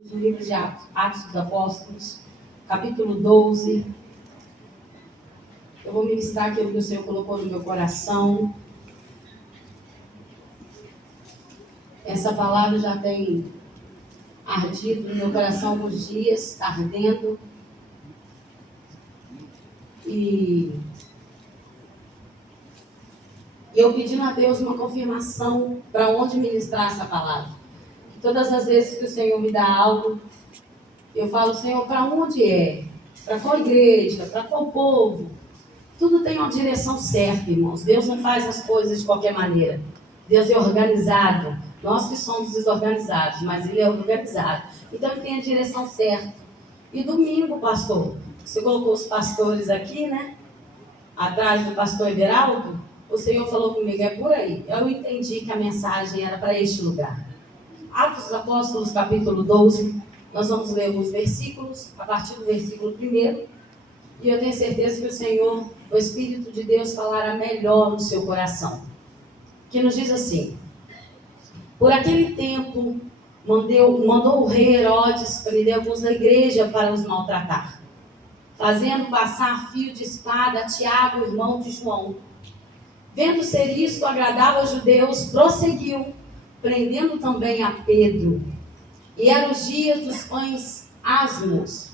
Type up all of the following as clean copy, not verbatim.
No livro de Atos dos Apóstolos, capítulo 12. Eu vou ministrar aquilo que o Senhor colocou no meu coração. Essa palavra já tem ardido no meu coração alguns dias, está ardendo. E eu pedindo a Deus uma confirmação para onde ministrar essa palavra. Todas as vezes que o Senhor me dá algo, eu falo, Senhor, para onde é? Para qual igreja? Para qual povo? Tudo tem uma direção certa, irmãos. Deus não faz as coisas de qualquer maneira. Deus é organizado. Nós que somos desorganizados, mas Ele é organizado. Então Ele tem a direção certa. E domingo, pastor, você colocou os pastores aqui, né? Atrás do pastor Everaldo. O Senhor falou comigo, é por aí. Eu entendi que a mensagem era para este lugar. Atos dos Apóstolos, capítulo 12, nós vamos ler alguns versículos, a partir do versículo 1, e eu tenho certeza que o Senhor, o Espírito de Deus, falará melhor no seu coração. Que nos diz assim: por aquele tempo, mandou o rei Herodes prender alguns da igreja para os maltratar, fazendo passar fio de espada a Tiago, irmão de João. Vendo ser isto agradável aos judeus, prosseguiu, prendendo também a Pedro. E eram os dias dos pães asmos.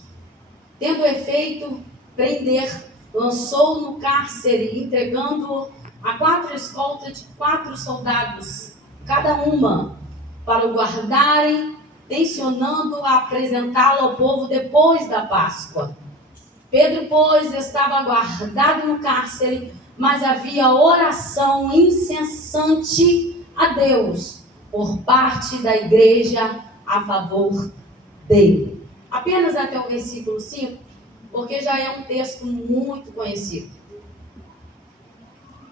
Tendo efeito prender, lançou no cárcere, entregando-o a 4 escoltas de 4 soldados, cada uma, para o guardarem, tensionando a apresentá-lo ao povo depois da Páscoa. Pedro, pois, estava guardado no cárcere, mas havia oração incessante a Deus por parte da igreja a favor dele. Apenas até o versículo 5, porque já é um texto muito conhecido.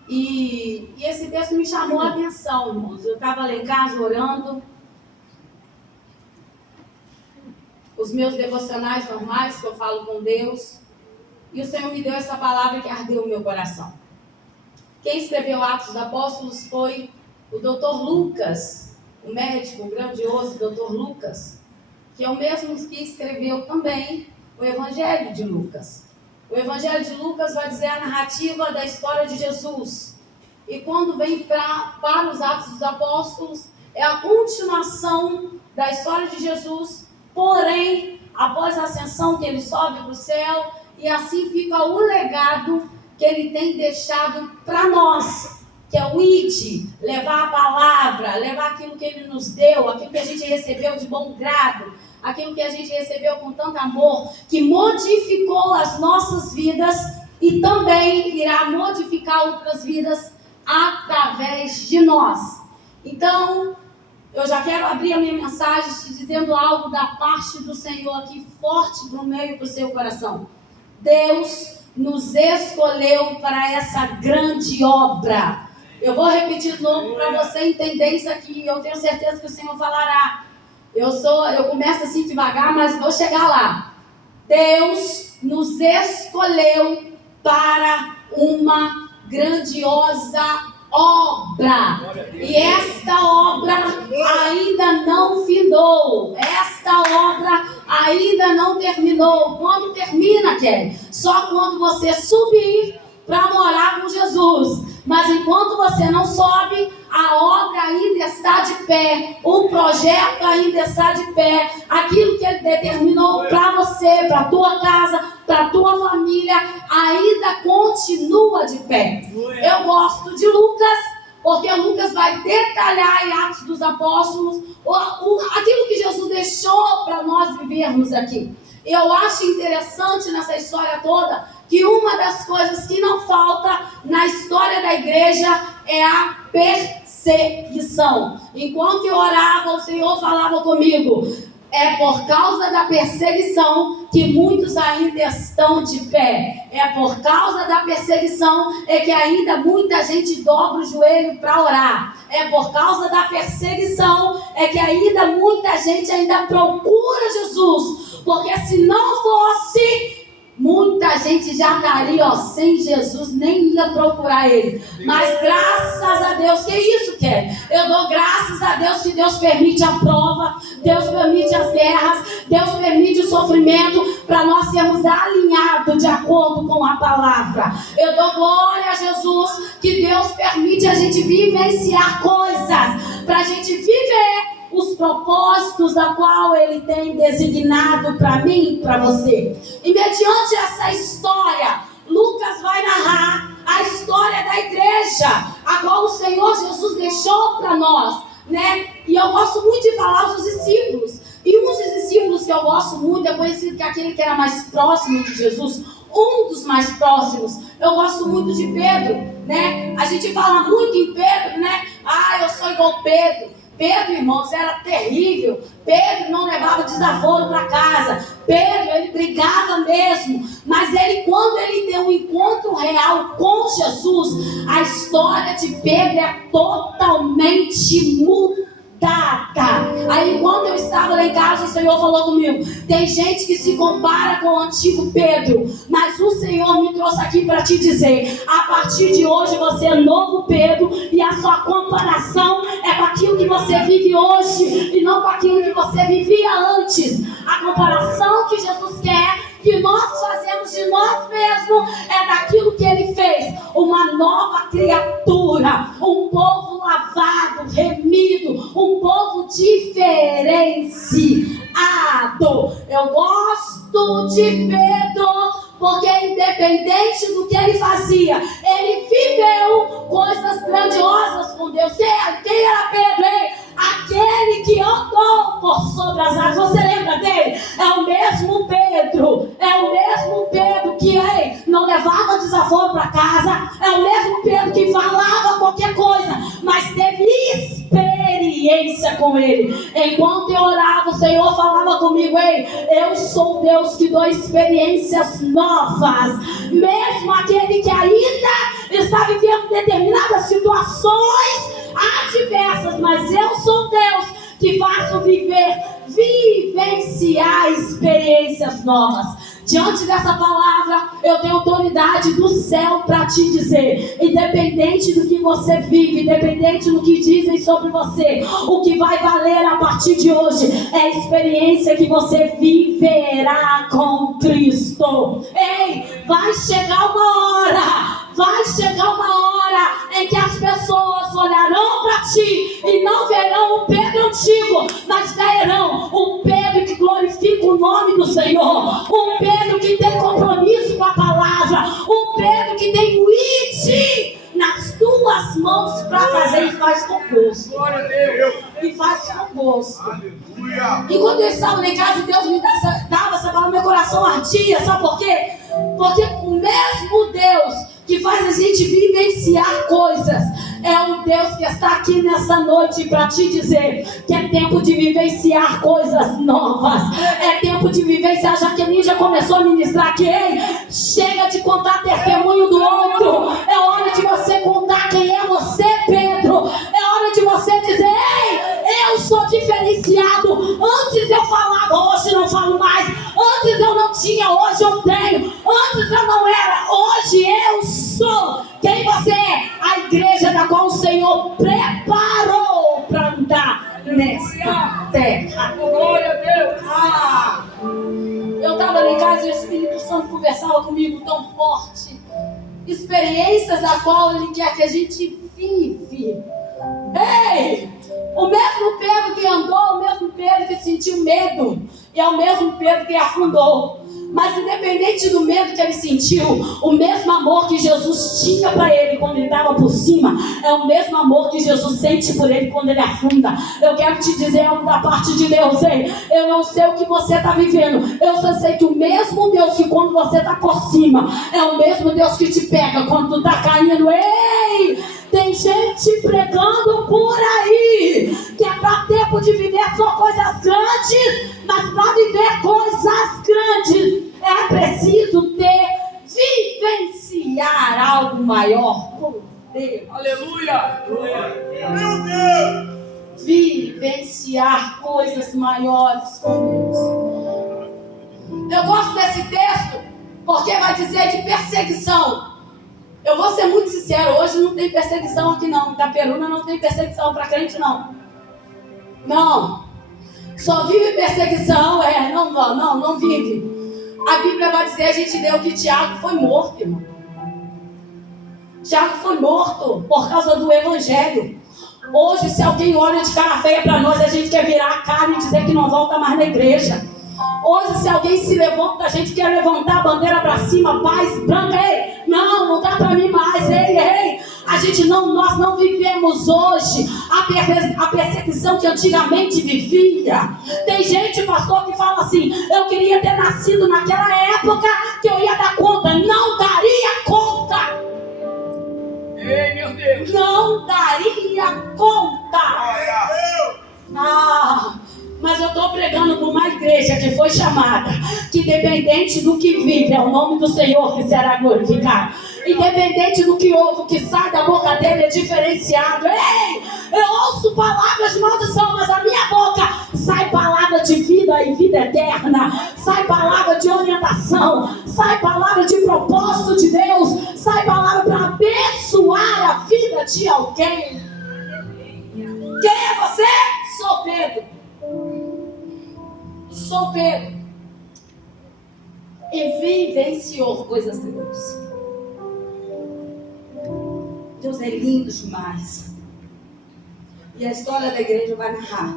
E esse texto me chamou a atenção, irmãos. Eu estava lá em casa orando, os meus devocionais normais que eu falo com Deus, e o Senhor me deu essa palavra que ardeu o meu coração. Quem escreveu Atos dos Apóstolos foi o Dr. Lucas, o médico, o grandioso Dr. Lucas, que é o mesmo que escreveu também o Evangelho de Lucas. O Evangelho de Lucas vai dizer a narrativa da história de Jesus. E quando vem para os Atos dos Apóstolos, é a continuação da história de Jesus, porém, após a ascensão que ele sobe para o céu, e assim fica o legado que ele tem deixado para nós, que é o ID, levar a palavra, levar aquilo que ele nos deu, aquilo que a gente recebeu de bom grado, aquilo que a gente recebeu com tanto amor, que modificou as nossas vidas e também irá modificar outras vidas através de nós. Então, eu já quero abrir a minha mensagem te dizendo algo da parte do Senhor aqui, forte no meio do seu coração. Deus nos escolheu para essa grande obra. Eu vou repetir de novo para você entender isso aqui. Eu tenho certeza que o Senhor falará. Eu começo assim devagar, mas vou chegar lá. Deus nos escolheu para uma grandiosa obra. E esta obra ainda não findou. Esta obra ainda não terminou. Quando termina, Kelly? Só quando você subir para morar com Jesus. Mas enquanto você não sobe, a obra ainda está de pé, o projeto ainda está de pé, aquilo que Ele determinou para você, para a tua casa, para a tua família, ainda continua de pé. Eu gosto de Lucas, porque Lucas vai detalhar em Atos dos Apóstolos aquilo que Jesus deixou para nós vivermos aqui. Eu acho interessante nessa história toda que uma das coisas que não falta na história da igreja é a perseguição. Enquanto eu orava, o Senhor falava comigo: é por causa da perseguição que muitos ainda estão de pé. É por causa da perseguição é que ainda muita gente dobra o joelho para orar. É por causa da perseguição é que ainda muita gente ainda procura Jesus. Porque se não fosse, muita gente já estaria, sem Jesus, nem ia procurar Ele. Mas graças a Deus, que isso, Kelly? Eu dou graças a Deus que Deus permite a prova, Deus permite as guerras, Deus permite o sofrimento, para nós sermos alinhados de acordo com a palavra. Eu dou glória a Jesus que Deus permite a gente vivenciar coisas, para a gente viver os propósitos da qual Ele tem designado para mim e para você. E mediante essa história, Lucas vai narrar a história da igreja, a qual o Senhor Jesus deixou para nós, né? E eu gosto muito de falar dos discípulos. E um dos discípulos que eu gosto muito é conhecido que aquele que era mais próximo de Jesus, um dos mais próximos. Eu gosto muito de Pedro, né? A gente fala muito em Pedro, né? Eu sou igual Pedro. Pedro, irmãos, era terrível. Pedro não levava desaforo para casa. Pedro, ele brigava mesmo. Mas ele, quando ele tem um encontro real com Jesus, a história de Pedro é totalmente mudada. Aí quando eu estava lá em casa, o Senhor falou comigo: tem gente que se compara com o antigo Pedro, mas o Senhor me trouxe aqui para te dizer: a partir de hoje você é novo Pedro, e a sua comparação é com aquilo que você vive hoje e não com aquilo que você vivia antes. A comparação que Jesus quer que nós fazemos de nós mesmos é daquilo que Ele fez, uma nova criatura, um povo lavado, remido, um povo diferenciado. Eu gosto de Pedro porque, independente do que ele fazia, ele viveu coisas grandiosas com Deus. Quem era Pedro? Aquele que andou por sobre as águas. Você lembra dele? É o mesmo Pedro. É o mesmo Pedro que não levava desaforo para casa. É o mesmo Pedro que falava qualquer coisa, mas teve experiência com Ele. Enquanto eu orava, o Senhor falava comigo: eu sou Deus que dou experiências novas. Mesmo aquele que ainda está vivendo determinadas situações adversas, mas eu sou Deus que faço vivenciar experiências novas. Diante dessa palavra, eu tenho autoridade do céu para te dizer: independente do que você vive, independente do que dizem sobre você, o que vai valer a partir de hoje é a experiência que você viverá com Cristo. Vai chegar uma hora em que as pessoas olharão para ti e não verão o Pedro antigo, mas verão um Pedro que glorifica o nome do Senhor, um Pedro que tem compromisso com a palavra, um Pedro que tem o id nas tuas mãos para fazer, e faz com gosto. Glória a Deus. E faz com gosto. Aleluia. E quando eu estava lá em casa, Deus me dava essa palavra, meu coração ardia. Sabe por quê? Porque o mesmo Deus que faz a gente vivenciar coisas é um Deus que está aqui nessa noite para te dizer que é tempo de vivenciar coisas novas. É tempo de vivenciar. Jaqueline já começou a ministrar aqui. Chega de contar testemunho do outro. É hora de você contar quem é você, Pedro. É hora de você dizer: eu sou diferenciado. Antes eu falava, hoje não falo mais. Antes eu não tinha, hoje eu tenho. Antes eu não era, hoje eu sou. Quem você é? A igreja da qual o Senhor preparou para andar nesta terra. Glória a Deus. Eu estava lá em casa e o Espírito Santo conversava comigo tão forte. Experiências da qual Ele quer que a gente vive. O mesmo Pedro que andou, o mesmo Pedro que sentiu medo, e é o mesmo Pedro que afundou. Mas independente do medo que ele sentiu, o mesmo amor que Jesus tinha para ele quando ele estava por cima, é o mesmo amor que Jesus sente por ele quando ele afunda. Eu quero te dizer algo da parte de Deus. Eu não sei o que você está vivendo. Eu só sei que o mesmo Deus que quando você está por cima, é o mesmo Deus que te pega quando tu está caindo. Tem gente pregando por aí que é para tempo de viver só coisas grandes, mas para viver coisas grandes é preciso vivenciar algo maior com Deus. Aleluia! Meu Deus! Vivenciar coisas maiores com Deus. Eu gosto desse texto porque Porque vai dizer de perseguição. Eu vou ser muito sincero, hoje não tem perseguição aqui não. Em Itaperuna não tem perseguição para crente não. Não. Só vive perseguição, não vive. A Bíblia vai dizer, a gente leu que Tiago foi morto, irmão. Tiago foi morto por causa do Evangelho. Hoje, se alguém olha de cara feia para nós, a gente quer virar a cara e dizer que não volta mais na igreja. Hoje, se alguém se levanta, a gente quer levantar a bandeira para cima, paz branca, ei, não dá para mim mais, ei. Nós não vivemos hoje a perseguição que antigamente vivia. Tem gente, pastor, que fala assim, eu queria ter nascido naquela época que eu ia dar conta. Não daria conta. Ei, meu Deus. Não daria conta. Mas eu estou pregando para uma igreja que foi chamada, que independente do que vive, é o nome do Senhor que será glorificado. Independente do que ouve, o que sai da boca dele é diferenciado. Ei, eu ouço palavras de maldição, mas a minha boca sai palavra de vida e vida eterna. Sai palavra de orientação. Sai palavra de propósito de Deus. Sai palavra para abençoar a vida de alguém. Quem é você? Sou Pedro. Sou Pedro. E vivenciou coisas de Deus. Deus é lindo demais. E a história da igreja vai narrar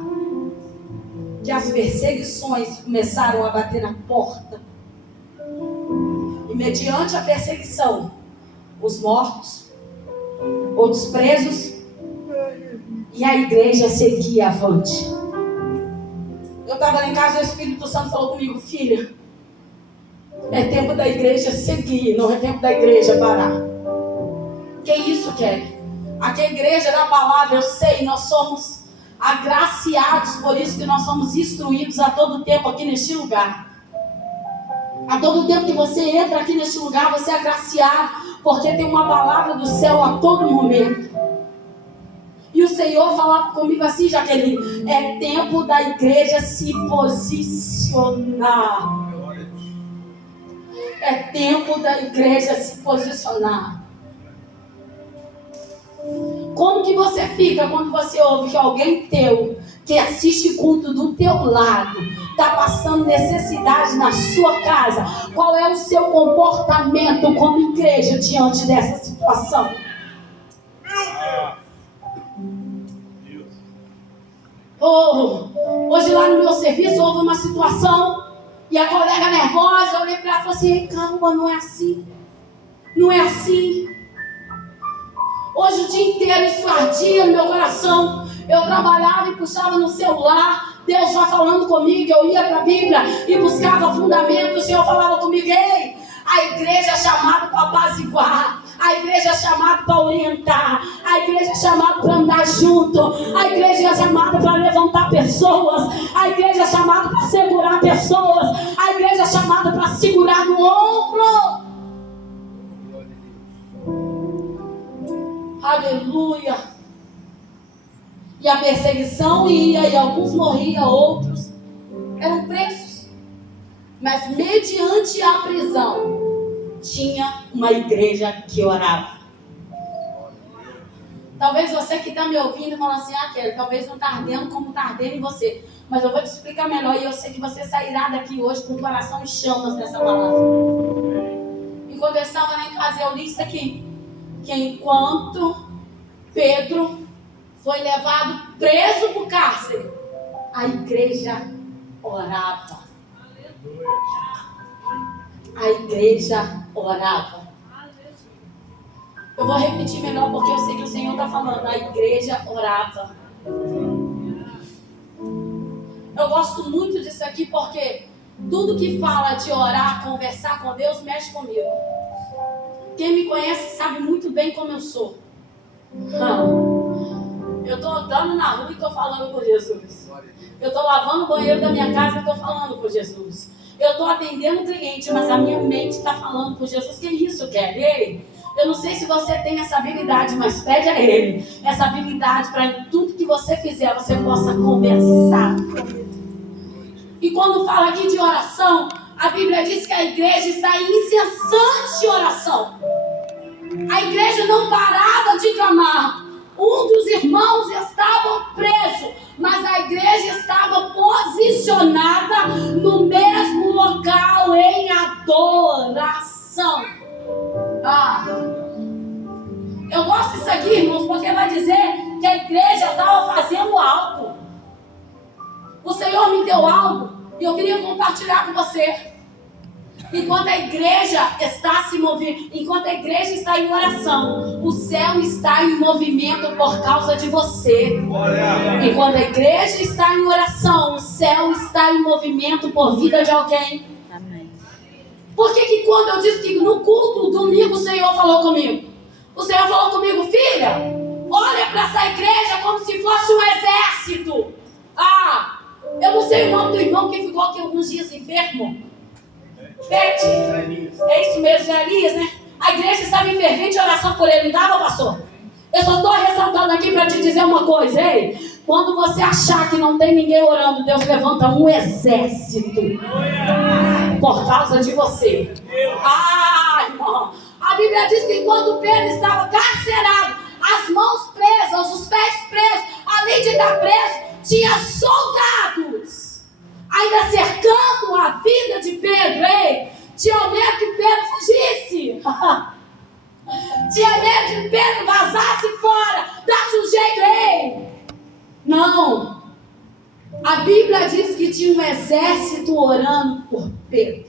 que as perseguições começaram a bater na porta. E mediante a perseguição, os mortos, outros presos, e a igreja seguia avante. Eu estava lá em casa e o Espírito Santo falou comigo, filha, é tempo da igreja seguir, não é tempo da igreja parar. Que isso, Kelly? Aqui a igreja da palavra, eu sei, nós somos agraciados, por isso que nós somos instruídos a todo tempo aqui neste lugar. A todo tempo que você entra aqui neste lugar, você é agraciado, porque tem uma palavra do céu a todo momento. E o Senhor falava comigo assim, Jaqueline, é tempo da igreja se posicionar. É tempo da igreja se posicionar. Como que você fica quando você ouve que alguém teu, que assiste culto do teu lado, está passando necessidade na sua casa? Qual é o seu comportamento como igreja diante dessa situação? Hoje lá no meu serviço houve uma situação e a colega nervosa, eu olhei para ela e falei assim, calma, não é assim. Não é assim. Hoje o dia inteiro isso ardia no meu coração. Eu trabalhava e puxava no celular. Deus já falando comigo. Eu ia para a Bíblia e buscava fundamento. O Senhor falava comigo. Ei, a igreja é chamada para apaziguar. A igreja é chamada para orientar. A igreja é chamada para andar junto. A igreja é chamada para levantar pessoas. A igreja é chamada para segurar pessoas. A igreja é chamada para segurar no ombro. Aleluia. E a perseguição ia, e alguns morriam, outros eram presos. Mas mediante a prisão, tinha uma igreja que orava. Talvez você que está me ouvindo fala assim, Kelly, talvez não está ardendo como está ardendo em você. Mas eu vou te explicar melhor e eu sei que você sairá daqui hoje com o coração em chamas nessa palavra. Enquanto eu estava lá em casa, eu li isso aqui. Que enquanto Pedro foi levado preso para o cárcere, a igreja orava. A igreja orava. Eu vou repetir melhor porque eu sei que o Senhor está falando. A igreja orava. Eu gosto muito disso aqui porque tudo que fala de orar, conversar com Deus, mexe comigo. Quem me conhece sabe muito bem como eu sou. Eu estou andando na rua e estou falando com Jesus. Eu estou lavando o banheiro da minha casa e estou falando com Jesus. Eu estou atendendo o cliente, mas a minha mente está falando com Jesus. Que isso, Kelly? Eu não sei se você tem essa habilidade, mas pede a Ele essa habilidade para em tudo que você fizer, você possa conversar. E quando fala aqui de oração, A Bíblia diz que a igreja está em incessante oração. A igreja não parava de clamar. Um dos irmãos estava preso, mas a igreja estava posicionada no mesmo local em adoração. Eu gosto disso aqui, irmãos, porque vai dizer que a igreja estava fazendo algo. O Senhor me deu algo e eu queria compartilhar com você. Enquanto a igreja está se movendo, enquanto a igreja está em oração, o céu está em movimento por causa de você. Enquanto a igreja está em oração, o céu está em movimento por vida de alguém. Amém. Por que quando eu disse que no culto domingo o Senhor falou comigo? O Senhor falou comigo, filha, olha para essa igreja como se fosse um exército. Eu não sei o nome do irmão que ficou aqui alguns dias enfermo. Pede. É isso mesmo, é Elias, né? A igreja estava em fervente oração por ele, não estava, pastor? Eu só estou ressaltando aqui para te dizer uma coisa, ei. Quando você achar que não tem ninguém orando, Deus levanta um exército por causa de você. Irmão. A Bíblia diz que quando Pedro estava carcerado, as mãos presas, os pés presos, além de estar preso, tinha soldados ainda cercando a vida de Pedro. Ei, tinha medo que Pedro fugisse. Tinha medo de Pedro vazasse fora, desse um jeito. Ei, não. A Bíblia diz que tinha um exército orando por Pedro.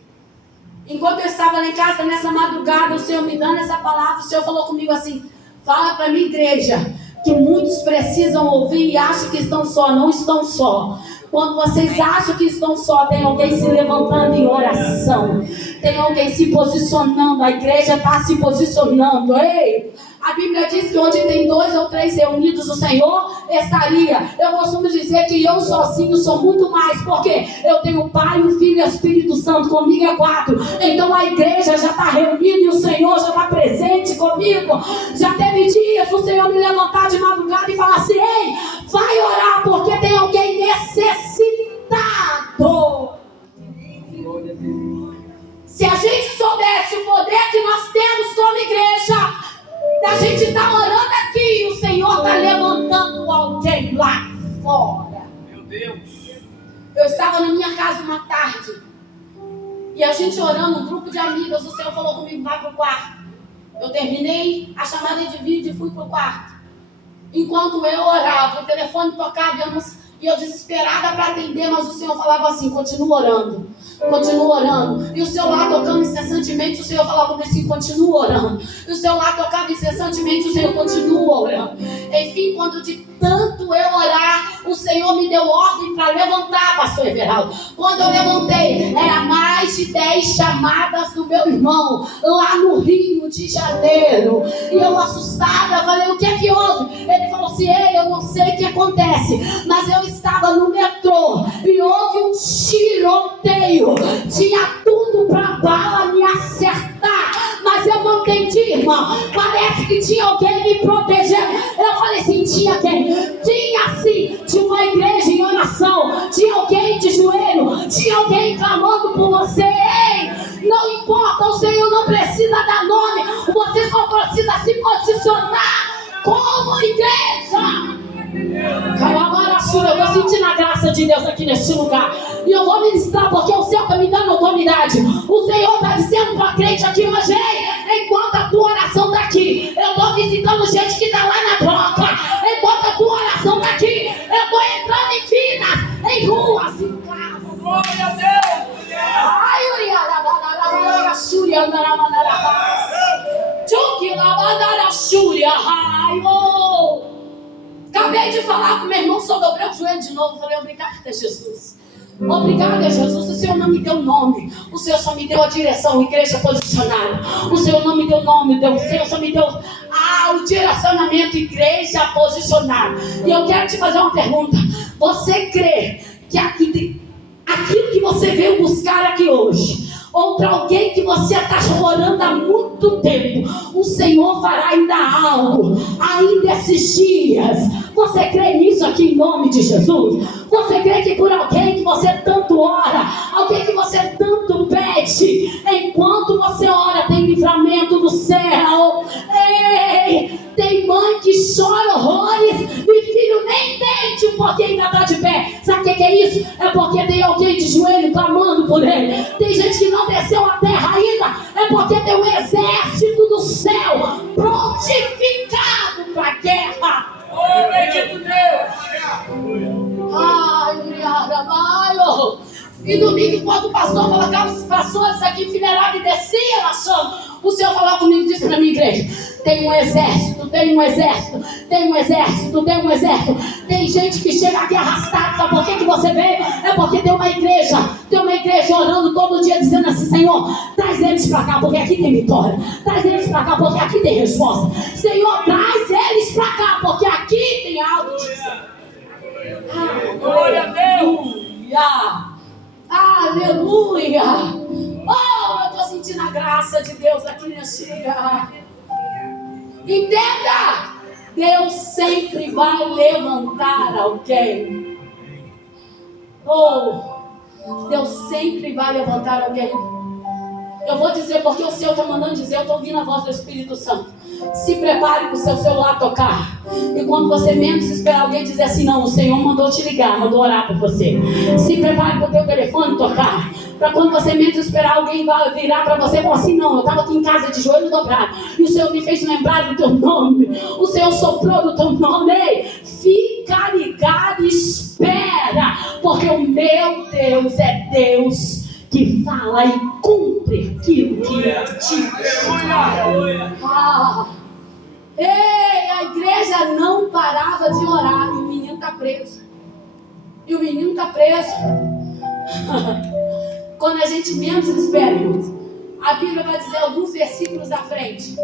Enquanto eu estava lá em casa nessa madrugada, o Senhor me dando essa palavra, o Senhor falou comigo assim, fala para minha igreja, que muitos precisam ouvir e acham que estão só, não estão só. Quando vocês acham que estão só, tem alguém se levantando em oração. Tem alguém se posicionando. A igreja está se posicionando. Ei, a Bíblia diz que onde tem 2 ou 3 reunidos, o Senhor estaria. Eu costumo dizer que eu sozinho sou muito mais. Porque eu tenho o Pai, o Filho e o Espírito Santo. Comigo é 4. Então a igreja já está reunida e o Senhor já está presente comigo. Já teve dias o Senhor me levantar de madrugada e falar assim, ei, vai orar porque tem alguém necessitado. Se a gente soubesse o poder que nós temos como igreja, da gente estar orando aqui e o Senhor está levantando alguém lá fora. Meu Deus. Eu estava na minha casa uma tarde e a gente orando, um grupo de amigas, o Senhor falou comigo, vai para o quarto. Eu terminei a chamada de vídeo e fui para o quarto. Enquanto eu orava, o telefone tocava e eu desesperada para atender, mas o Senhor falava assim, continua orando. Continua orando. E o Senhor lá tocando incessantemente, o Senhor falava assim, continua orando. E o Senhor lá tocava incessantemente, o Senhor continua orando. Enfim, quando de tanto eu orar, o Senhor me deu ordem para levantar, pastor Everaldo. Quando eu levantei, era mais de 10 chamadas do meu irmão, lá no Rio de Janeiro. E eu assustada, falei, o que é que houve? Ele falou assim, ei, eu não sei o que acontece, mas eu estava no metrô e houve um tiroteio. Tinha tudo para bala me acertar, mas eu não entendi, irmão. Parece que tinha alguém me protegendo. Eu falei assim, tinha quem? Tinha sim, tinha uma igreja em oração, tinha alguém de joelho, tinha alguém clamando por você. Ei, não importa, o Senhor não precisa dar nome, você só precisa se posicionar como igreja. Eu estou sentindo a graça de Deus aqui nesse lugar. E eu vou ministrar porque o Senhor está me dando autoridade. O Senhor está dizendo para a crente aqui hoje, enquanto a tua oração está aqui, eu estou visitando gente que está lá na broca. Enquanto a tua oração está aqui, eu estou entrando em vidas, em ruas, em casas. Glória a Deus. Acabei de falar com meu irmão, só dobrei o joelho de novo. Falei, obrigada, Jesus. Obrigada, Jesus. O Senhor não me deu nome, o Senhor só me deu a direção, igreja posicionada. O Senhor não me deu nome, o Senhor só me deu o direcionamento, igreja posicionada. E eu quero te fazer uma pergunta. Você crê que aquilo que você veio buscar aqui hoje, ou para alguém que você está orando há muito tempo, o Senhor fará ainda algo, ainda esses dias? Você crê nisso aqui em nome de Jesus? Você crê que por alguém que você tanto ora, alguém que você tanto pede, noite, enquanto você ora, tem livramento do céu. Ei, tem mãe que chora horrores e filho nem entende porque ainda está de pé. Sabe o que é isso? É porque tem alguém de joelho clamando por ele. Tem gente que não desceu a terra ainda, é porque tem um exército do céu prontificado para a guerra. Oh, bendito Deus! Ai, e domingo, enquanto o pastor colocava os pastores aqui enfileirados e descia na chama, o Senhor falou comigo e disse para mim, igreja: tem um exército, tem um exército, tem um exército, tem um exército. Tem gente que chega aqui arrastada. Sabe por que você veio? É porque tem uma igreja orando todo dia, dizendo assim: Senhor, traz eles para cá, porque aqui tem vitória. Traz eles para cá, porque aqui tem resposta. Senhor, traz eles para cá, porque aqui tem algo de dizer. Glória a Deus! Aleluia! Oh, eu estou sentindo a graça de Deus aqui nesse lugar. Entenda! Deus sempre vai levantar alguém. Oh, Deus sempre vai levantar alguém. Eu vou dizer porque o Senhor está mandando dizer, eu estou ouvindo a voz do Espírito Santo. Se prepare para o seu celular tocar. E quando você menos esperar alguém dizer assim: não, o Senhor mandou te ligar, mandou orar por você. Se prepare para o teu telefone tocar. Para quando você menos esperar alguém vai virar para você e falar assim: não, eu estava aqui em casa de joelho dobrado e o Senhor me fez lembrar do teu nome. O Senhor soprou do teu nome. Ei, fica ligado e espera. Porque o meu Deus é Deus que fala e cumpre aquilo que ele diz. Ei, a igreja não parava de orar e o menino está preso. E o menino está preso. Quando a gente menos espera, irmãos, a Bíblia vai dizer alguns versículos à frente,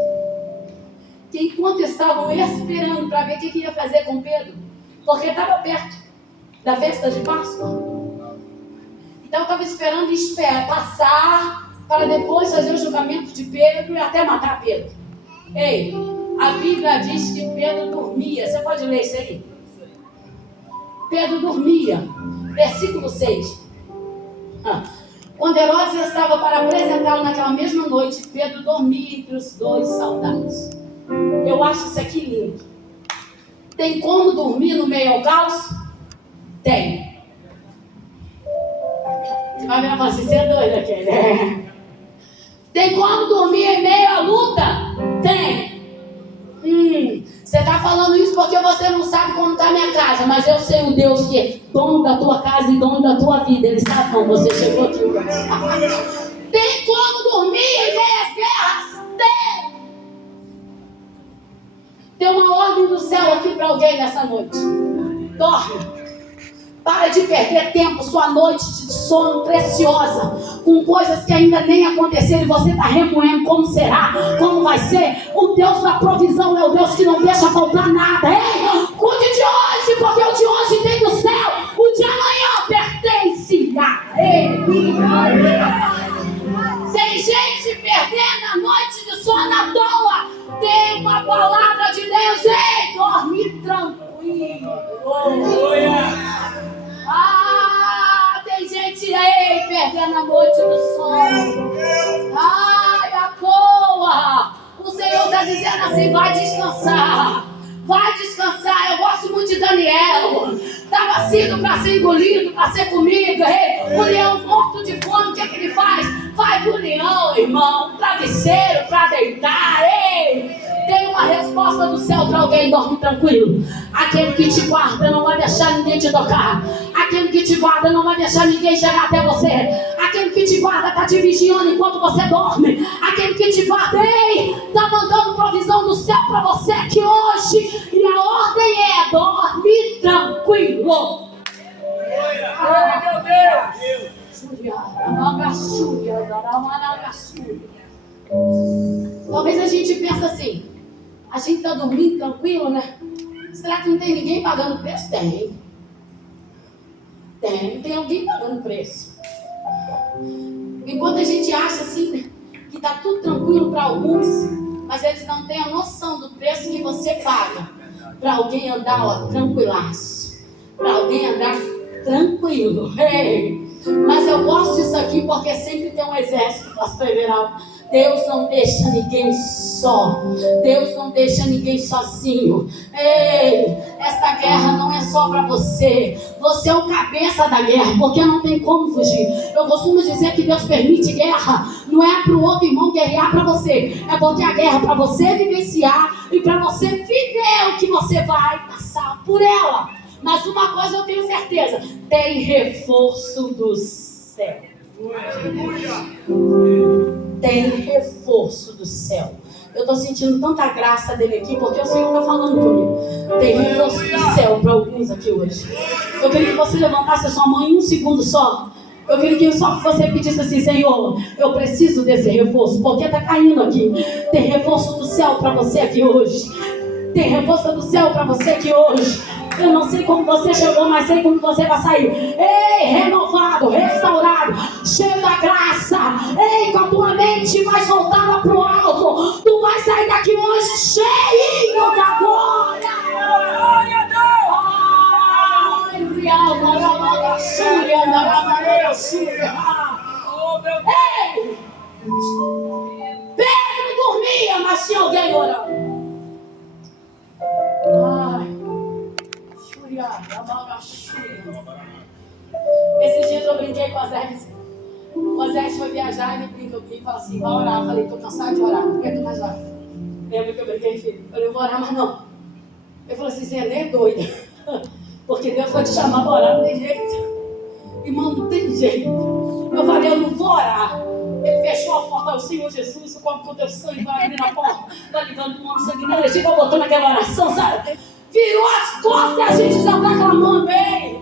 que enquanto estavam esperando para ver o que ia fazer com Pedro, porque estava perto da festa de Páscoa, então estava esperando passar para depois fazer o julgamento de Pedro e até matar Pedro. Ei, a Bíblia diz que Pedro dormia. Você pode ler isso aí? Pedro dormia. Versículo 6. Quando Herodes estava para apresentá-lo naquela mesma noite, Pedro dormia entre os dois soldados. Eu acho isso aqui lindo. Tem como dormir no meio ao caos? Tem. Você vai virar e falar assim: você é doido aqui, né? Tem como dormir em meio à luta? Tem. Você está falando isso porque você não sabe como está a minha casa, mas eu sei o Deus que é dono da tua casa e dono da tua vida. Ele sabe como você chegou aqui. Tem como dormir em meio às guerras? Tem. Tem uma ordem do céu aqui para alguém nessa noite. Dorme. Para de perder tempo, sua noite de sono preciosa, com coisas que ainda nem aconteceram e você está remoendo como será, como vai ser. O Deus da provisão é o Deus que não deixa faltar nada. Ei, cuide de hoje, porque o de hoje tem do céu, o de amanhã pertence a Ele. Tem gente perdendo a noite de sono à toa. Tem uma palavra de Deus. Ei, dorme tranquilo. Tem gente aí perdendo a noite do sono. À toa. O Senhor está dizendo assim: vai descansar. Vai descansar. Eu gosto muito de Daniel. Estava sido para ser engolido, para ser comido. Ei, o leão morto de fome, o que ele faz? Vai pro leão, irmão. Travesseiro para deitar. Ei, tem uma resposta do céu para alguém. Dorme tranquilo. Aquele que te guarda não vai deixar ninguém te tocar. Aquele que te guarda não vai deixar ninguém chegar até você. Aquele que te guarda está te vigiando enquanto você dorme. Aquele que te guarda, ei, está mandando provisão do céu para você aqui hoje. E a ordem é: dorme tranquilo. Glória a Deus! Talvez a gente pense assim: a gente está dormindo tranquilo, né? Será que não tem ninguém pagando preço? Tem alguém pagando preço. Enquanto a gente acha assim que está tudo tranquilo para alguns, mas eles não têm a noção do preço que você paga para alguém andar tranquilaço, para alguém andar tranquilo. Ei, mas eu gosto disso aqui porque sempre tem um um exército, pastor Everaldo. Deus não deixa ninguém só. Deus não deixa ninguém sozinho. Ei, esta guerra não é só para você. Você é o cabeça da guerra, porque não tem como fugir. Eu costumo dizer que Deus permite guerra. Não é para o outro irmão guerrear para você. É porque a guerra é para você vivenciar e para você viver o que você vai passar por ela. Mas uma coisa eu tenho certeza: tem reforço do céu. Tem reforço do céu. Eu estou sentindo tanta graça dele aqui, porque o Senhor está falando comigo. Tem reforço do céu para alguns aqui hoje. Eu queria que você levantasse a sua mão em um segundo só. Eu queria que só você pedisse assim: Senhor, eu preciso desse reforço, porque está caindo aqui. Tem reforço do céu para você aqui hoje. Tem reforço do céu para você aqui hoje. Eu não sei como você chegou, mas sei como você vai sair. Ei, renovado, restaurado, cheio da graça. Ei, com a tua mente mais voltada para o alto. Tu vai sair daqui hoje cheio da glória. Glória a Deus! Oh, meu Deus! Ei! Pedro dormia, mas tinha alguém orando. Ai. Esses dias eu brinquei com o Zé. O Zé foi viajar e ele brincou comigo e falou assim: vai orar. Eu falei: tô cansado de orar, não aguento mais orar. Lembra que eu brinquei, filho? Eu falei: eu vou orar, mas não. Ele falou assim: você é nem doida, porque Deus vai te chamar para orar, não tem jeito. Irmão, não tem jeito. Eu falei: eu não vou orar. Ele fechou a porta ao Senhor Jesus, o copo com teu sangue vai abrir a porta, vai ligando o nome sangue na energia, vai botando aquela oração, sabe? Virou as costas e a gente já está clamando, bem.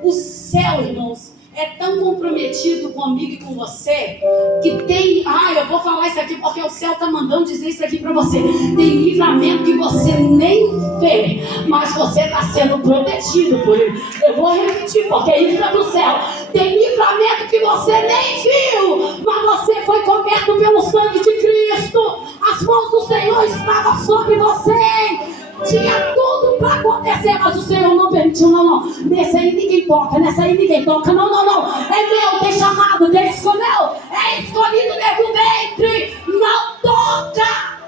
O céu, irmãos, é tão comprometido comigo e com você, que tem... eu vou falar isso aqui porque o céu está mandando dizer isso aqui para você. Tem livramento que você nem vê, mas você está sendo protegido por ele. Eu vou repetir, porque isso é do céu. Tem livramento que você nem viu, mas você foi coberto pelo sangue de Cristo. As mãos do Senhor estavam sobre você. Tinha tudo para acontecer, mas o Senhor não permitiu. Não. Nesse aí ninguém toca, nessa aí ninguém toca. Não. É meu, tem chamado, tem escolheu. É escolhido desde o ventre. Não toca.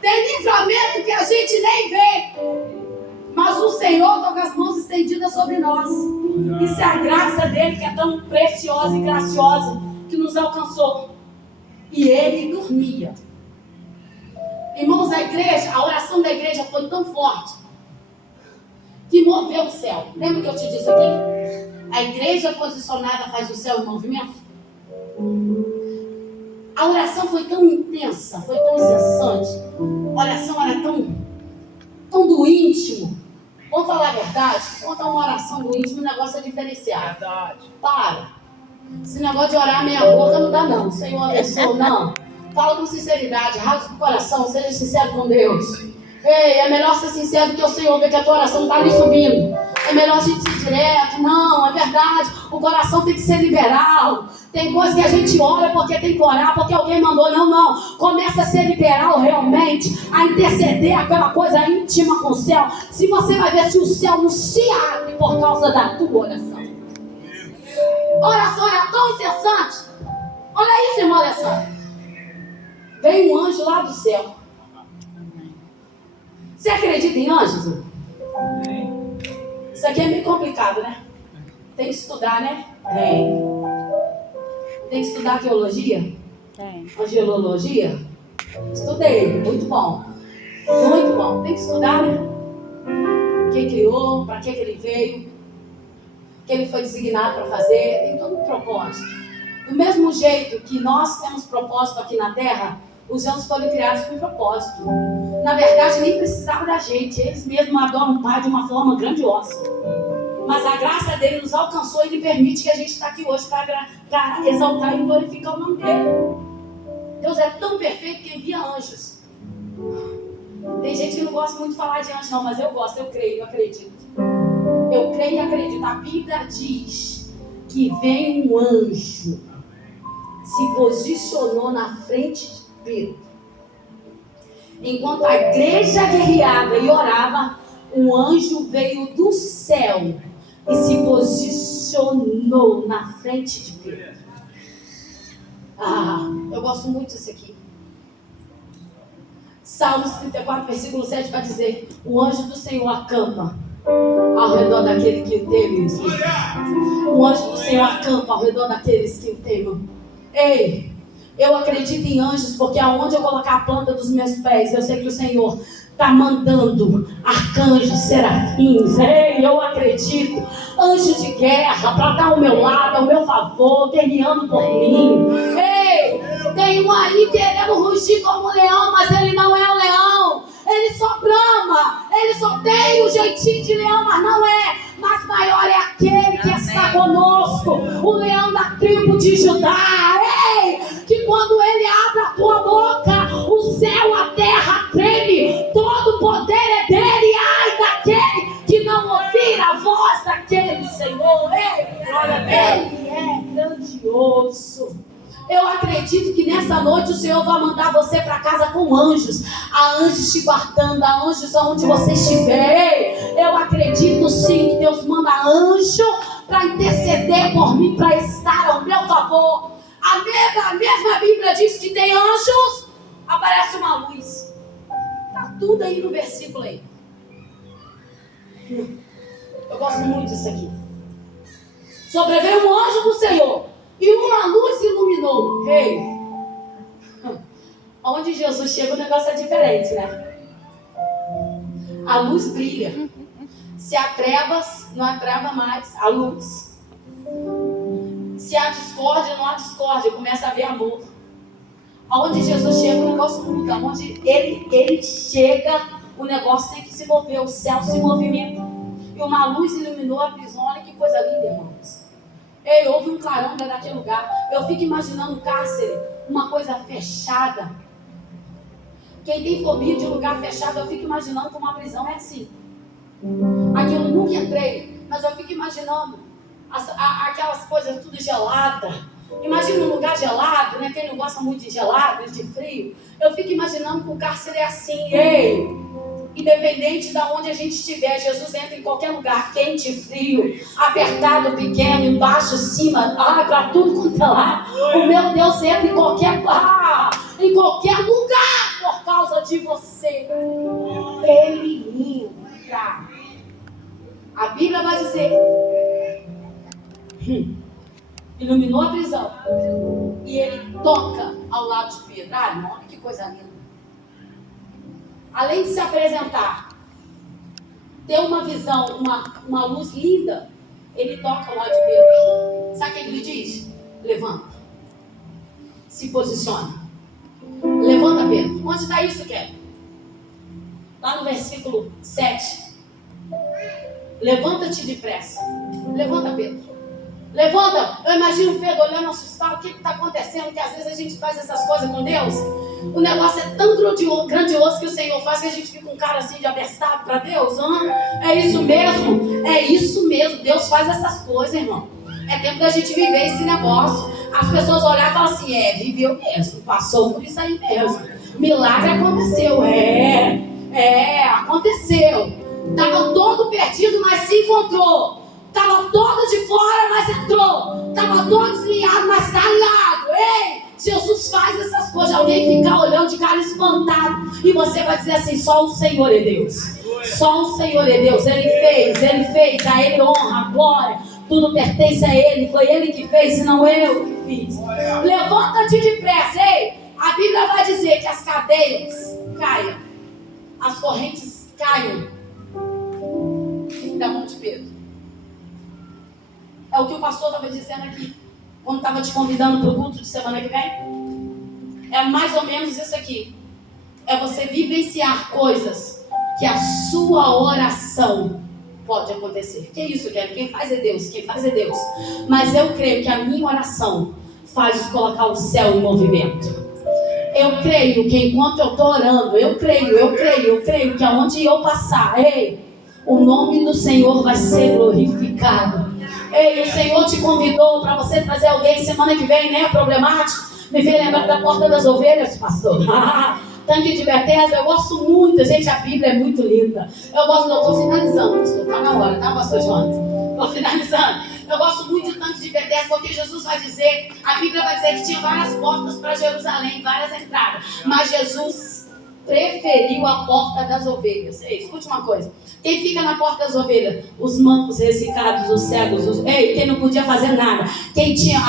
Tem livramento que a gente nem vê, mas o Senhor está com as mãos estendidas sobre nós. Isso é a graça dele, que é tão preciosa e graciosa, que nos alcançou. E ele dormia. Irmãos, a oração da igreja foi tão forte que moveu o céu. Lembra que eu te disse aqui? A igreja posicionada faz o céu em movimento. A oração foi tão intensa, foi tão incessante. A oração era tão do íntimo. Vamos falar a verdade? Contar uma oração do íntimo, o negócio é diferenciado. Verdade. Para. Esse negócio de orar meia boca não dá não. Senhor abençoe, não. Fala com sinceridade, rasga o coração, seja sincero com Deus. Ei, é melhor ser sincero do que o Senhor ver que a tua oração está ali subindo. É melhor a gente ser direto. Não, é verdade. O coração tem que ser liberal. Tem coisas que a gente ora porque tem que orar, porque alguém mandou. Não. Começa a ser liberal realmente, a interceder aquela coisa íntima com o céu. Se você vai ver se o céu não se abre por causa da tua oração. A oração era tão incessante. Olha isso, irmão Alessandro. Veio um anjo lá do céu. Você acredita em anjos? Isso aqui é meio complicado, né? Tem que estudar, né? Tem que estudar teologia? Angelologia? Estudei, muito bom. Muito bom. Tem que estudar, né? Quem criou, para que ele veio, o que ele foi designado para fazer, tem todo um propósito. Do mesmo jeito que nós temos propósito aqui na Terra, os anjos foram criados com propósito. Na verdade, nem precisavam da gente. Eles mesmos adoram o Pai de uma forma grandiosa. Mas a graça dele nos alcançou e ele permite que a gente está aqui hoje para exaltar e glorificar o nome dele. Deus é tão perfeito que envia anjos. Tem gente que não gosta muito de falar de anjos, não, mas eu gosto, eu creio, eu acredito. Eu creio e acredito. A Bíblia diz que vem um anjo, se posicionou na frente de Pedro. Enquanto a igreja guerreava e orava, um anjo veio do céu e se posicionou iluminou na frente de Pedro. Eu gosto muito disso aqui. Salmos 34, versículo 7 vai dizer: o anjo do Senhor acampa ao redor daquele que o teme. O anjo do Senhor acampa ao redor daqueles que o temem. Ei, eu acredito em anjos, porque aonde eu colocar a planta dos meus pés, eu sei que o Senhor está mandando arcanjos, serafins. Ei, eu acredito. Anjo de guerra para estar ao meu lado, ao meu favor, guerreando por mim. Ei, tem um aí querendo rugir como um leão, mas ele não é um leão. Ele só brama, ele só tem o jeitinho de leão, mas não é. Mas maior é aquele que está conosco, o leão da tribo de Judá. Ei, que quando ele abre a tua boca, o céu, a terra treme. Todo o poder é dele. Ai daquele que não ouvir a voz daquele Senhor. Ele é grandioso. Eu acredito que nessa noite o Senhor vai mandar você para casa com anjos. Há anjos te guardando, há anjos aonde você estiver. Eu acredito sim que Deus manda anjo para interceder por mim, para estar ao meu favor. A mesma Bíblia diz que tem anjos, aparece uma luz. Está tudo aí no versículo aí. Eu gosto muito disso aqui. Sobreveio um anjo do Senhor e uma luz iluminou. Ei, onde Jesus chega o negócio é diferente, né? A luz brilha. Se há trevas, não há treva mais, há luz. Se há discórdia, não há discórdia, começa a haver amor. Aonde Jesus chega o negócio muda. Onde ele chega, o negócio tem que se mover, o céu se movimenta. E uma luz iluminou a prisão. Olha que coisa linda, irmãos. Ei, houve um clarão dentro daquele lugar. Eu fico imaginando um cárcere, uma coisa fechada. Quem tem fobia de lugar fechado, eu fico imaginando que uma prisão é assim. Aqui eu nunca entrei, mas eu fico imaginando aquelas coisas tudo gelada. Imagina um lugar gelado, né? Quem não gosta muito de gelado, de frio. Eu fico imaginando que o cárcere é assim. Ei, independente de onde a gente estiver, Jesus entra em qualquer lugar, quente, frio, apertado, pequeno, embaixo, cima, para tudo quanto é lá. O meu Deus entra em qualquer lugar por causa de você. Ele entra. A Bíblia vai dizer: iluminou a prisão e ele toca ao lado de Pedro. Olha que coisa linda. Além de se apresentar, ter uma visão, uma luz linda, ele toca ao lado de Pedro. Sabe o que ele diz? Levanta. Se posiciona. Levanta, Pedro. Onde está isso, Kevin? Lá no versículo 7. Levanta-te depressa. Levanta, Pedro. Levanta. Eu imagino Pedro olhando assustado. O que está acontecendo? Que às vezes a gente faz essas coisas com Deus. O negócio é tão grandioso que o Senhor faz que a gente fica um cara assim de abestado para Deus. É isso mesmo. É isso mesmo. Deus faz essas coisas, irmão. É tempo da gente viver esse negócio. As pessoas olharem e falam assim: viveu mesmo. Passou por isso aí mesmo. Milagre aconteceu. Aconteceu. Estava todo perdido, mas se encontrou. Estava todo de fora, mas entrou. Estava todo deslinhado, mas está alinhado. Ei, Jesus faz essas coisas. Alguém ficar olhando de cara espantado. E você vai dizer assim: só o Senhor é Deus. Só o Senhor é Deus. Ele fez. A Ele honra, a glória. Tudo pertence a Ele. Foi Ele que fez, e não eu que fiz. Levanta-te depressa. Ei, a Bíblia vai dizer que as cadeias caiam. As correntes caiam da mão de Pedro. É o que o pastor estava dizendo aqui, quando estava te convidando para o culto de semana que vem. É mais ou menos isso aqui. É você vivenciar coisas que a sua oração pode acontecer. Que é isso, Kelly? Quem faz é Deus. Mas eu creio que a minha oração faz colocar o céu em movimento. Eu creio que enquanto eu estou orando, eu creio que aonde eu passar, o nome do Senhor vai ser glorificado. O Senhor te convidou para você trazer alguém semana que vem, né? Problemático. Me veio lembrar da porta das ovelhas, pastor. Tanque de Betesda, eu gosto muito. Gente, a Bíblia é muito linda. Eu estou finalizando, pastor. Está na hora, tá, pastor Jonas? Estou finalizando. Eu gosto muito de tanque de Betesda, porque Jesus vai dizer, a Bíblia vai dizer que tinha várias portas para Jerusalém, várias entradas, mas Jesus preferiu a porta das ovelhas. Ei, escute uma coisa, quem fica na porta das ovelhas? Os mancos, ressecados, os cegos, quem não podia fazer nada, quem tinha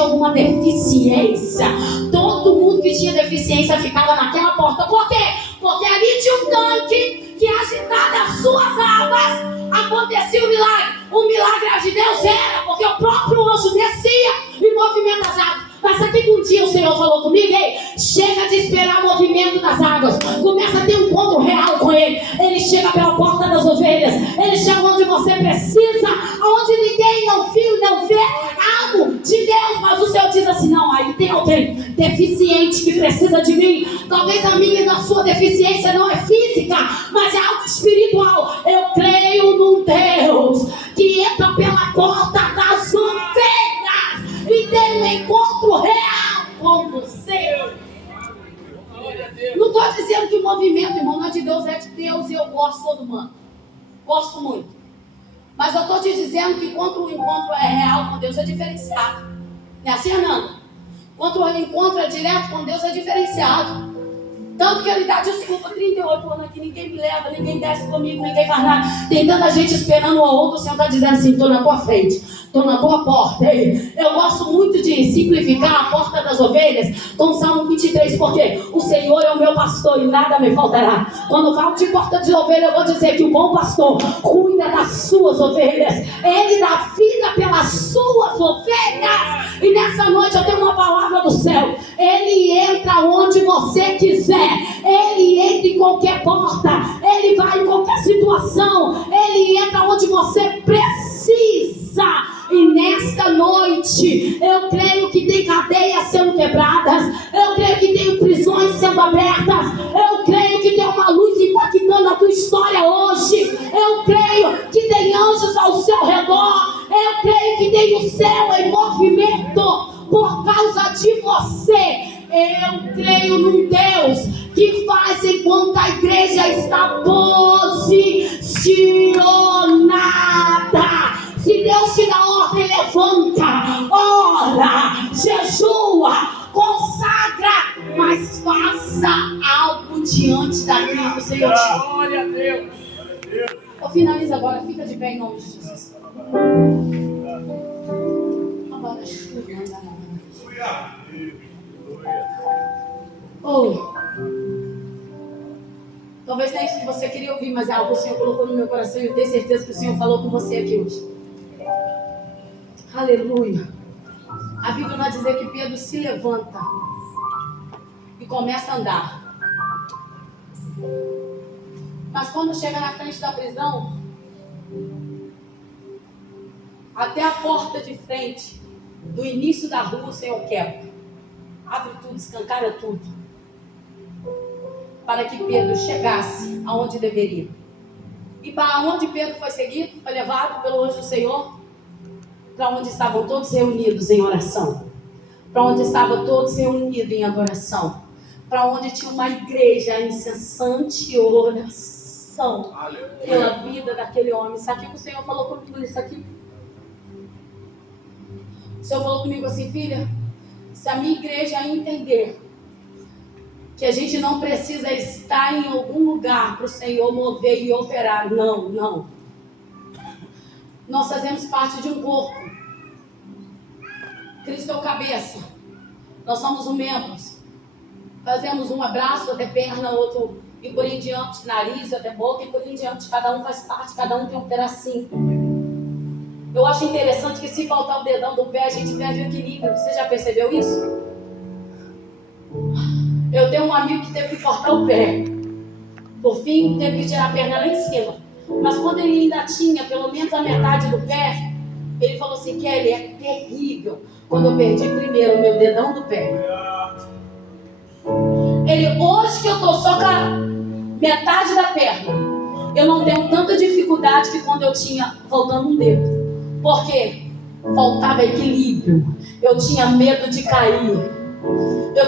alguma deficiência, todo mundo que tinha deficiência ficava naquela porta. Por quê? Porque ali tinha um tanque que, agitado as suas águas, acontecia o milagre. O milagre de Deus era porque o próprio anjo descia e movimenta as águas. Mas aqui que um dia o Senhor falou comigo, ei, chega de esperar o movimento das águas, começa a ter um encontro real com Ele. Ele chega pela porta das ovelhas, Ele chega onde você precisa, onde ninguém não vê algo de Deus, mas o Senhor diz assim, não, aí tem alguém deficiente que precisa de mim. Talvez a minha e a sua deficiência não é física, mas é algo espiritual. Eu creio num Deus que entra pela porta das ovelhas e tem um encontro real com você. Não estou dizendo que o movimento, irmão, não é de Deus, é de Deus, e eu gosto todo mundo. Gosto muito. Mas eu estou te dizendo que quando o encontro é real com Deus, é diferenciado. Não é assim, Hernanda? Quando o encontro é direto com Deus, é diferenciado. Tanto que Ele dá desculpa, 38 anos aqui, ninguém me leva, ninguém desce comigo, ninguém faz nada. Tem tanta gente esperando um ao outro, o Senhor está dizendo assim, estou na tua frente, estou na tua porta. Ei, eu gosto muito de simplificar a porta das ovelhas com Salmo 23, porque o Senhor é o meu pastor e nada me faltará. Quando eu falo de porta de ovelha, eu vou dizer que o bom pastor cuida das suas ovelhas. Ele dá vida pelas suas ovelhas. E nessa noite eu tenho uma palavra do céu. Ele entra onde você quiser. Ele entra em qualquer porta. Ele vai em qualquer situação. Ele entra onde você precisa. E nesta noite eu creio que tem cadeias sendo quebradas. Eu creio que tem prisões sendo abertas. Eu creio que tem uma luz impactando a tua história hoje. Eu creio que tem anjos ao seu redor. Eu creio que tem o céu em movimento por causa de você. Eu creio num Deus que faz enquanto a igreja está posicionada. Se Deus te dá ordem, levanta, ora, jejua, consagra, mas faça algo diante daquilo que o Senhor te. Glória a Deus. Eu finalizo agora, fica de pé em nome de Jesus. Agora, talvez não é isso que você queria ouvir, mas é algo que o Senhor colocou no meu coração e eu tenho certeza que o Senhor falou com você aqui hoje. Aleluia. A Bíblia vai dizer que Pedro se levanta e começa a andar. Mas quando chega na frente da prisão, até a porta de frente do início da rua, o Senhor quebra. Abre tudo, escancara tudo. Para que Pedro chegasse aonde deveria. E para onde Pedro foi seguido, foi levado pelo anjo do Senhor, para onde estavam todos reunidos em oração. Para onde estavam todos reunidos em adoração. Para onde tinha uma igreja incessante oração. Pela vida daquele homem. Sabe o que o Senhor falou comigo nisso aqui? O Senhor falou comigo assim, filha, se a minha igreja entender que a gente não precisa estar em algum lugar para o Senhor mover e operar. Não. Nós fazemos parte de um corpo. Cristo é o cabeça. Nós somos os membros. Fazemos um abraço até perna, outro e por em diante, nariz até boca e por em diante. Cada um faz parte, cada um tem um pedacinho. Eu acho interessante que se faltar o dedão do pé, a gente perde o equilíbrio. Você já percebeu isso? Eu tenho um amigo que teve que cortar o pé. Por fim, teve que tirar a perna lá em cima. Mas quando ele ainda tinha pelo menos a metade do pé, ele falou assim, Kelly, é terrível quando eu perdi primeiro o meu dedão do pé. Ele, hoje que eu estou só com a metade da perna, eu não tenho tanta dificuldade que quando eu tinha faltando um dedo. Por quê? Faltava equilíbrio. Eu tinha medo de cair. O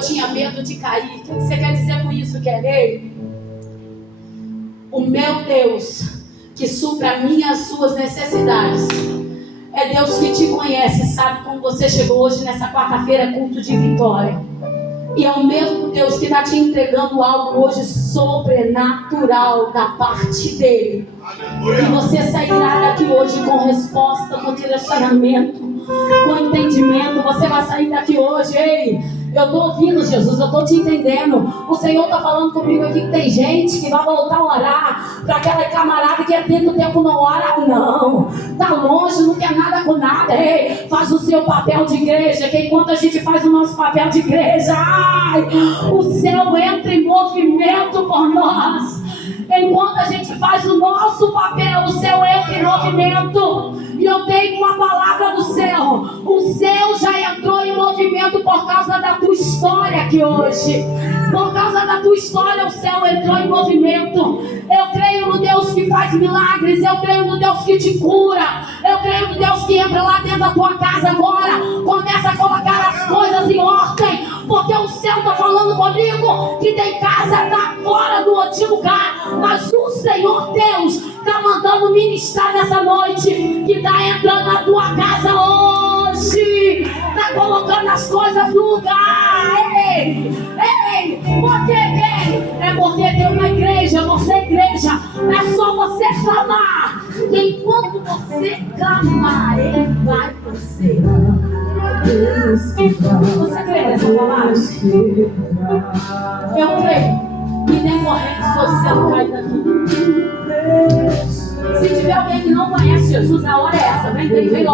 que você quer dizer com isso, Kelly? O meu Deus, que supra as minhas suas necessidades, É Deus que te conhece, sabe como você chegou hoje nessa quarta-feira, culto de vitória. E é o mesmo Deus que está te entregando algo hoje sobrenatural da parte dele. E você sairá daqui hoje com resposta, com direcionamento, com entendimento. Você vai sair daqui hoje, ei, eu estou ouvindo, Jesus, eu estou te entendendo. O Senhor está falando comigo aqui que tem gente que vai voltar a orar para aquela camarada que há tanto tempo não ora, não. Está longe, não quer nada com nada. Ei, faz o seu papel de igreja, que enquanto a gente faz o nosso papel de igreja, ai, o céu entra em movimento por nós. Enquanto a gente faz o nosso papel, o céu entra em movimento. E eu tenho uma palavra do céu. O céu já entrou em movimento por causa da tua história aqui hoje. Por causa da tua história, o céu entrou em movimento. Eu creio no Deus que faz milagres. Eu creio no Deus que te cura. Eu creio no Deus que entra lá dentro da tua casa agora. Começa a colocar as coisas em ordem. Porque o céu está falando comigo que tem casa lá fora do antigo lugar. Mas o Senhor Deus está mandando ministrar nessa noite. Que está entrando na tua casa hoje. Está colocando as coisas no lugar. Ei, ei, porque é porque tem uma igreja. Você é igreja. É só você clamar. E enquanto você clamar, Ele vai com você. Você crê nessa palavra? Eu creio. E decorrente social cair daqui. Se tiver alguém que não conhece Jesus, a hora é essa. Vem logo.